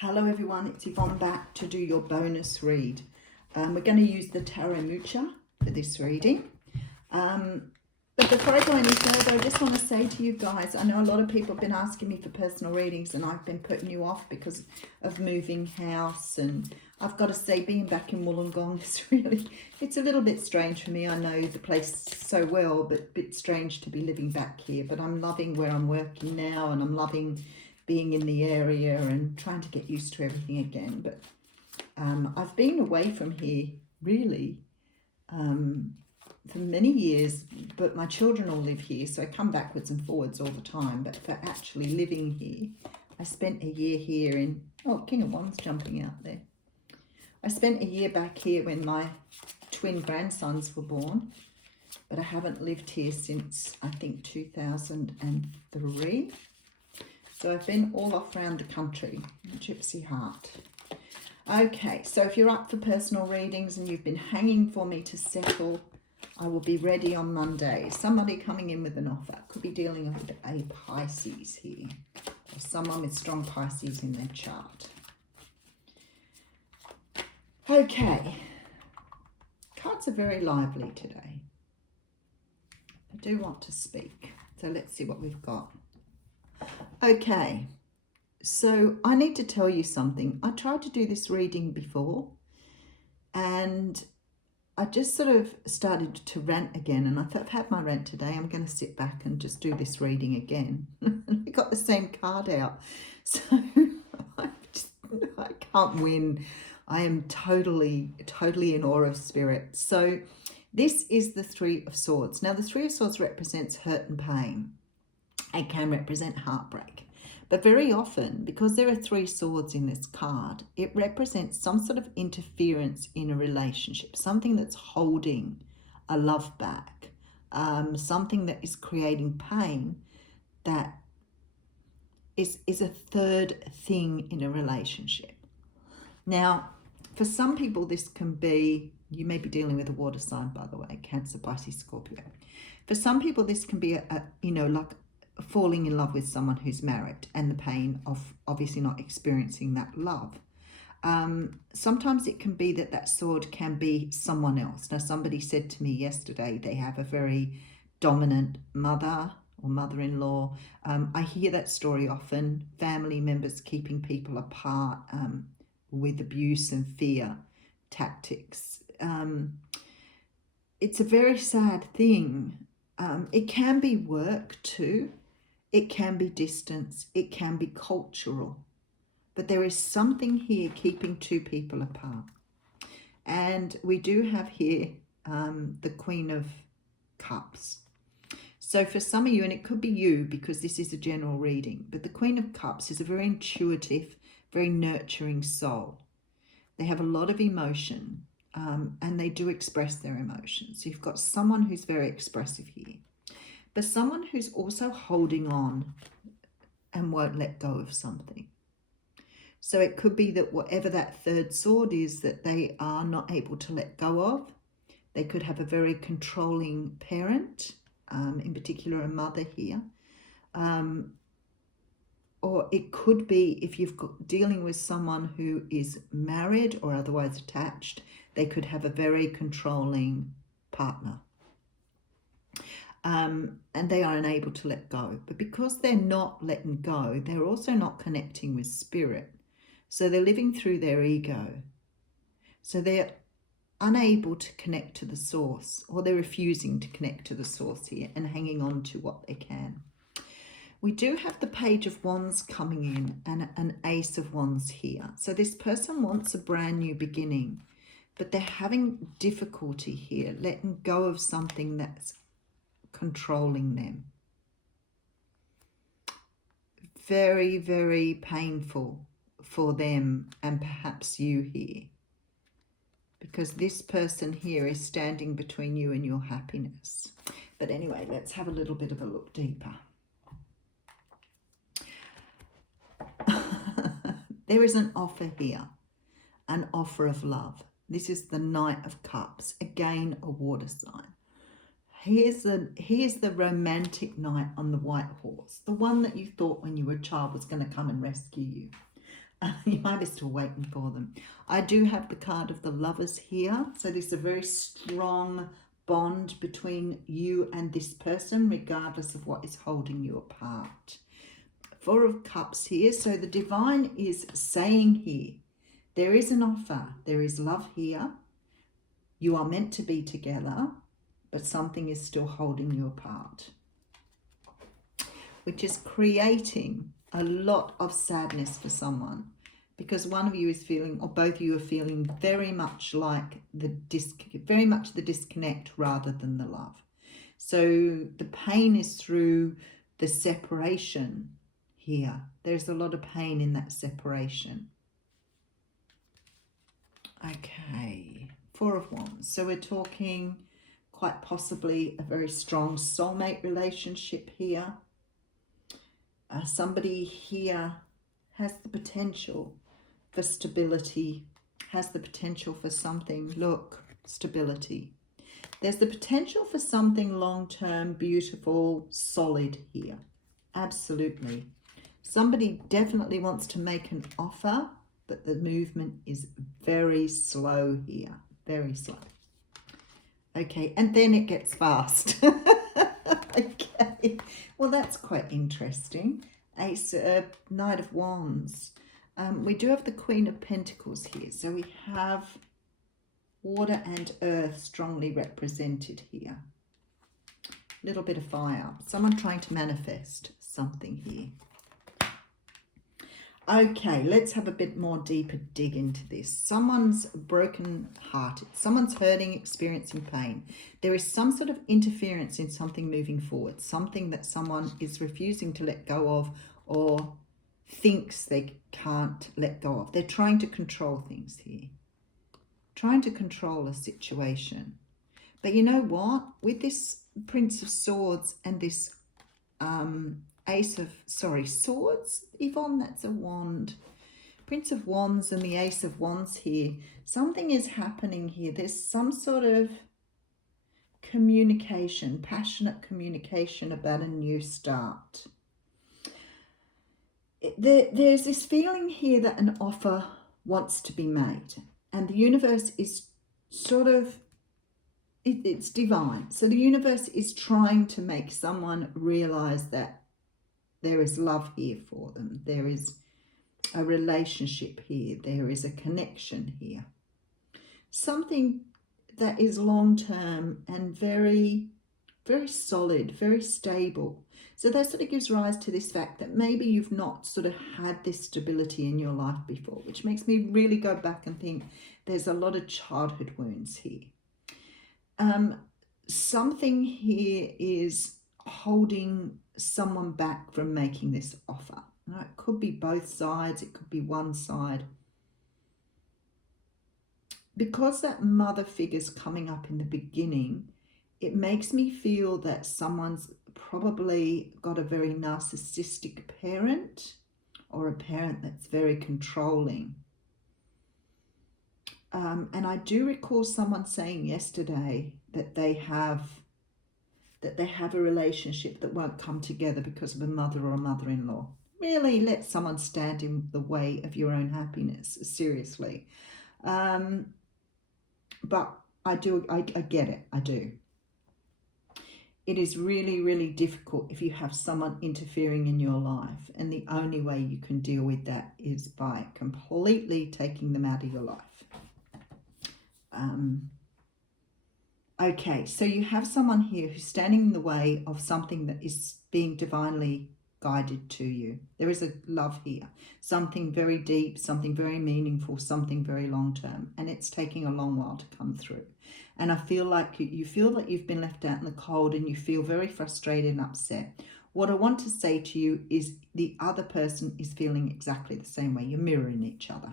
Hello everyone, it's Yvonne back to do your bonus read. We're going to use the Tarot Mucha for this reading. But before I go any further, I just want to say to you guys, I know a lot of people have been asking me for personal readings and I've been putting you off because of moving house. And I've got to say, being back in Wollongong is it's a little bit strange for me. I know the place so well, but a bit strange to be living back here. But I'm loving where I'm working now, and I'm loving being in the area and trying to get used to everything again. But I've been away from here really for many years, but my children all live here, so I come backwards and forwards all the time. But for actually living here, I spent a year here in, oh, King of Wands jumping out there. I spent a year back here when my twin grandsons were born, but I haven't lived here since I think 2003. So I've been all off around the country, gypsy heart. Okay, so if you're up for personal readings and you've been hanging for me to settle, I will be ready on Monday. Somebody coming in with an offer. Could be dealing with a Pisces here, or someone with strong Pisces in their chart. Okay, cards are very lively today. I do want to speak, so let's see what we've got. Okay, so I need to tell you something. I tried to do this reading before and I just sort of started to rant again, and I thought, I've had my rant today, I'm going to sit back and just do this reading again. And I got the same card out, so I can't win. I am totally in awe of spirit. So this is the Three of Swords. Now the Three of Swords represents hurt and pain. It can represent heartbreak. But very often, because there are three swords in this card, it represents some sort of interference in a relationship, something that's holding a love back, something that is creating pain that is a third thing in a relationship. Now, for some people, this can be, you may be dealing with a water sign, by the way, Cancer, Pisces, Scorpio. For some people, this can be like falling in love with someone who's married and the pain of obviously not experiencing that love. Sometimes it can be that sword can be someone else. Now, somebody said to me yesterday they have a very dominant mother or mother-in-law. I hear that story often, family members keeping people apart with abuse and fear tactics. It's a very sad thing. It can be work too. It can be distance, it can be cultural, but there is something here keeping two people apart. And we do have here the Queen of Cups. So for some of you, and it could be you because this is a general reading, but the Queen of Cups is a very intuitive, very nurturing soul. They have a lot of emotion and they do express their emotions. So you've got someone who's very expressive here, but someone who's also holding on and won't let go of something. So it could be that whatever that third sword is that they are not able to let go of. They could have a very controlling parent, in particular a mother here. Or it could be if you've got dealing with someone who is married or otherwise attached, they could have a very controlling partner. And they are unable to let go. But because they're not letting go, they're also not connecting with spirit. So they're living through their ego. So they're unable to connect to the source, or they're refusing to connect to the source here and hanging on to what they can. We do have the Page of Wands coming in and an Ace of Wands here. So this person wants a brand new beginning, but they're having difficulty here letting go of something that's controlling them. Very, very painful for them and perhaps you here, because this person here is standing between you and your happiness. But anyway, let's have a little bit of a look deeper. There is an offer here, an offer of love. This is the Knight of Cups, again a water sign. Here's the romantic knight on the white horse, the one that you thought when you were a child was going to come and rescue you. You might be still waiting for them. I do have the card of the Lovers here. So there's a very strong bond between you and this person, regardless of what is holding you apart. Four of Cups here. So the Divine is saying here, there is an offer. There is love here. You are meant to be together, but something is still holding you apart, which is creating a lot of sadness for someone, because one of you is feeling, or both of you are feeling very much like the disconnect rather than the love. So the pain is through the separation here. There's a lot of pain in that separation. Okay, Four of Wands. So we're talking quite possibly a very strong soulmate relationship here. Somebody here has the potential for stability, has the potential for something, look, stability. There's the potential for something long-term, beautiful, solid here. Absolutely. Somebody definitely wants to make an offer, but the movement is very slow here, very slow. Okay, and then it gets fast. Okay, well, that's quite interesting. Knight of Wands. We do have the Queen of Pentacles here. So we have water and earth strongly represented here. A little bit of fire. Someone trying to manifest something here. Okay, let's have a bit more deeper dig into this. Someone's broken hearted. Someone's hurting, experiencing pain. There is some sort of interference in something moving forward. Something that someone is refusing to let go of or thinks they can't let go of. They're trying to control things here. Trying to control a situation. But you know what? With this Prince of Swords and this Swords, Yvonne, that's a wand. Prince of Wands and the Ace of Wands here. Something is happening here. There's some sort of communication, passionate communication about a new start. There's this feeling here that an offer wants to be made. And the universe is sort of, it's divine. So the universe is trying to make someone realize that there is love here for them. There is a relationship here. There is a connection here. Something that is long-term and very, very solid, very stable. So that sort of gives rise to this fact that maybe you've not sort of had this stability in your life before, which makes me really go back and think there's a lot of childhood wounds here. Something here is holding someone back from making this offer. Now, it could be both sides, it could be one side. Because that mother figure's coming up in the beginning, it makes me feel that someone's probably got a very narcissistic parent or a parent that's very controlling. And I do recall someone saying yesterday that they have a relationship that won't come together because of a mother or a mother-in-law. Really let someone stand in the way of your own happiness, seriously. But I get it, I do. It is really, really difficult if you have someone interfering in your life, and the only way you can deal with that is by completely taking them out of your life. Okay, so you have someone here who's standing in the way of something that is being divinely guided to you. There is a love here, something very deep, something very meaningful, something very long-term, and it's taking a long while to come through. And I feel like you feel that you've been left out in the cold, and you feel very frustrated and upset. What I want to say to you is the other person is feeling exactly the same way. You're mirroring each other.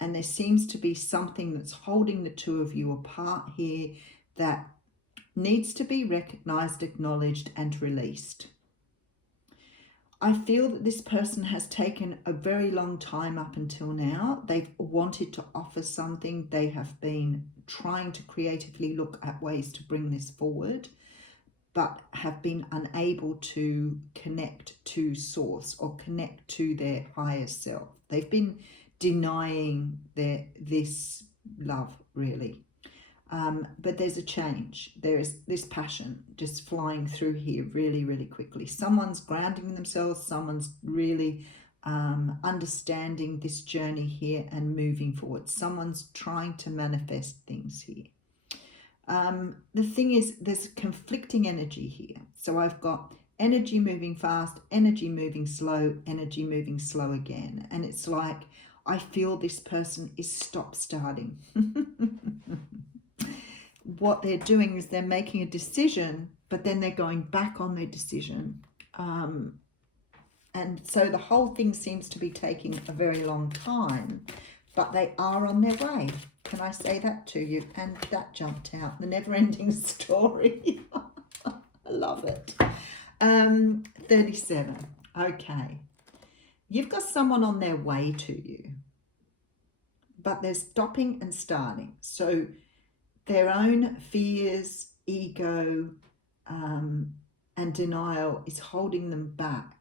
And there seems to be something that's holding the two of you apart here that needs to be recognized, acknowledged, and released. I feel that this person has taken a very long time up until now. They've wanted to offer something. They have been trying to creatively look at ways to bring this forward. but have been unable to connect to source or connect to their higher self. They've been denying this love, really. But there's a change. There is this passion just flying through here really, really quickly. Someone's grounding themselves. Someone's really understanding this journey here and moving forward. Someone's trying to manifest things here. The thing is, there's conflicting energy here. So I've got energy moving fast, energy moving slow, energy moving slow again. And it's like, I feel this person is stop-starting. What they're doing is they're making a decision, but then they're going back on their decision. And so the whole thing seems to be taking a very long time, but they are on their way. Can I say that to you? And that jumped out. The never-ending story. I love it. 37. Okay. You've got someone on their way to you, but they're stopping and starting. So their own fears, ego, and denial is holding them back.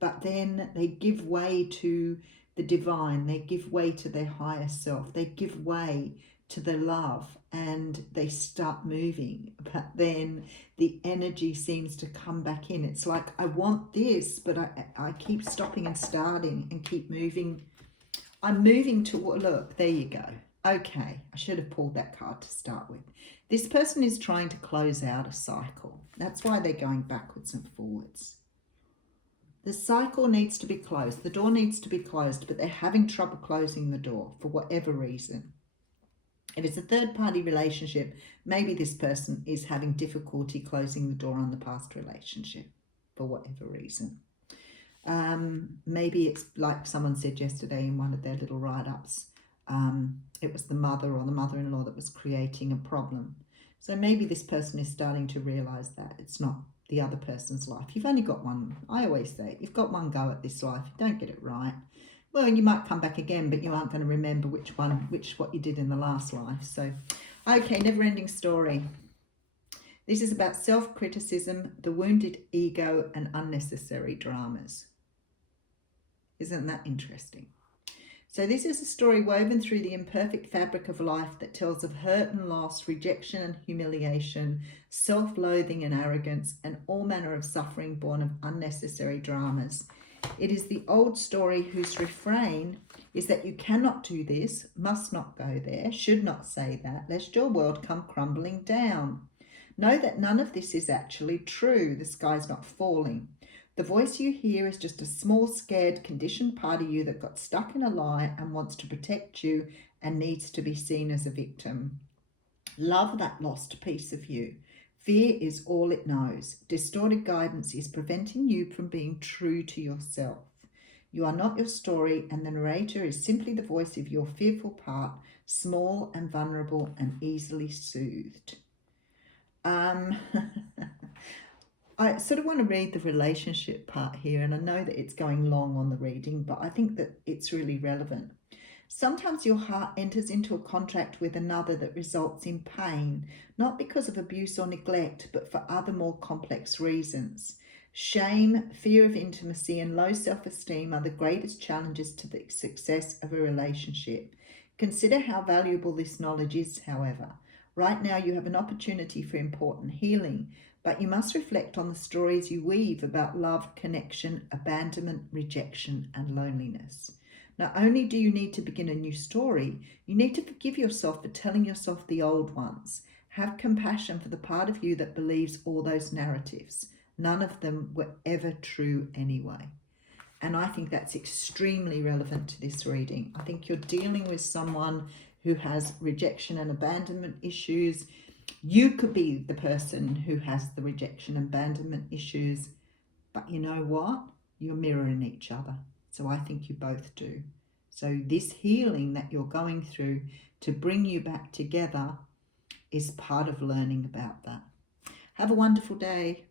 But then they give way to the divine. They give way to their higher self. They give way to the love and they start moving. But then the energy seems to come back in. It's like, I want this, but I keep stopping and starting and keep moving. I'm moving to, look, there you go. Okay, I should have pulled that card to start with. This person is trying to close out a cycle. That's why they're going backwards and forwards. The cycle needs to be closed. The door needs to be closed, but they're having trouble closing the door for whatever reason. If it's a third-party relationship, maybe this person is having difficulty closing the door on the past relationship for whatever reason. Maybe it's like someone said yesterday in one of their little write-ups, it was the mother or the mother-in-law that was creating a problem. So maybe this person is starting to realize that it's not the other person's life. You've only got one. I always say, you've got one go at this life. Don't get it right. Well, you might come back again, but you aren't going to remember what you did in the last life. So, okay, never-ending story. This is about self-criticism, the wounded ego, and unnecessary dramas. Isn't that interesting? So this is a story woven through the imperfect fabric of life that tells of hurt and loss, rejection and humiliation, self-loathing and arrogance, and all manner of suffering born of unnecessary dramas. It is the old story whose refrain is that you cannot do this, must not go there, should not say that, lest your world come crumbling down. Know that none of this is actually true. The sky's not falling. The voice you hear is just a small, scared, conditioned part of you that got stuck in a lie and wants to protect you and needs to be seen as a victim. Love that lost piece of you. Fear is all it knows. Distorted guidance is preventing you from being true to yourself. You are not your story, and the narrator is simply the voice of your fearful part, small and vulnerable and easily soothed. I sort of want to read the relationship part here, and I know that it's going long on the reading, but I think that it's really relevant. Sometimes your heart enters into a contract with another that results in pain, not because of abuse or neglect, but for other more complex reasons. Shame, fear of intimacy, and low self-esteem are the greatest challenges to the success of a relationship. Consider how valuable this knowledge is, however. Right now you have an opportunity for important healing, but you must reflect on the stories you weave about love, connection, abandonment, rejection, and loneliness. Not only do you need to begin a new story, you need to forgive yourself for telling yourself the old ones. Have compassion for the part of you that believes all those narratives. None of them were ever true anyway. And I think that's extremely relevant to this reading. I think you're dealing with someone who has rejection and abandonment issues. You could be the person who has the rejection and abandonment issues, but you know what? You're mirroring each other. So I think you both do. So this healing that you're going through to bring you back together is part of learning about that. Have a wonderful day.